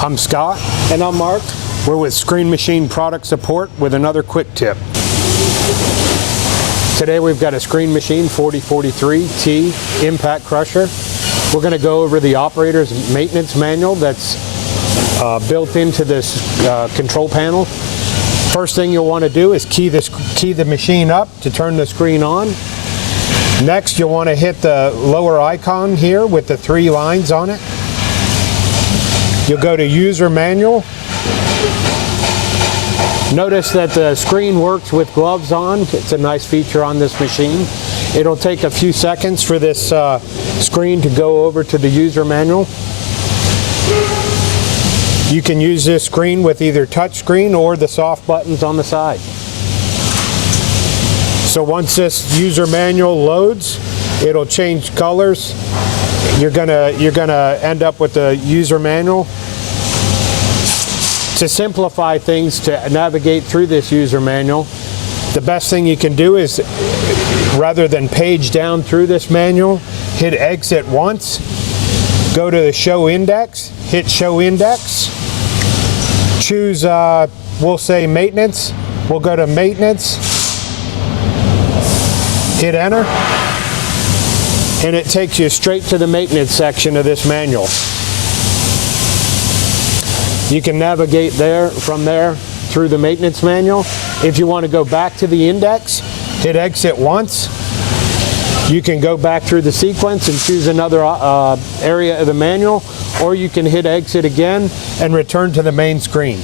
I'm Scott. And I'm Mark. We're with Screen Machine Product Support with another quick tip. Today we've got a Screen Machine 4043T impact crusher. We're going to go over the operator's maintenance manual that's built into this control panel. First thing you'll want to do is key the machine up to turn the screen on. Next, you'll want to hit the lower icon here with the 3 lines on it. You'll go to User Manual. Notice that the screen works with gloves on. It's a nice feature on this machine. It'll take a few seconds for this screen to go over to the User Manual. You can use this screen with either touch screen or the soft buttons on the side. So once this User Manual loads, it'll change colors. You're gonna end up with the User Manual. To simplify things, to navigate through this User Manual, the best thing you can do is, rather than page down through this manual, hit Exit once, go to the Show Index, hit Show Index, choose, we'll say Maintenance, we'll go to Maintenance, hit Enter, and it takes you straight to the maintenance section of this manual. You can navigate from there through the maintenance manual. If you want to go back to the index, hit Exit once. You can go back through the sequence and choose another area of the manual, or you can hit Exit again and return to the main screen.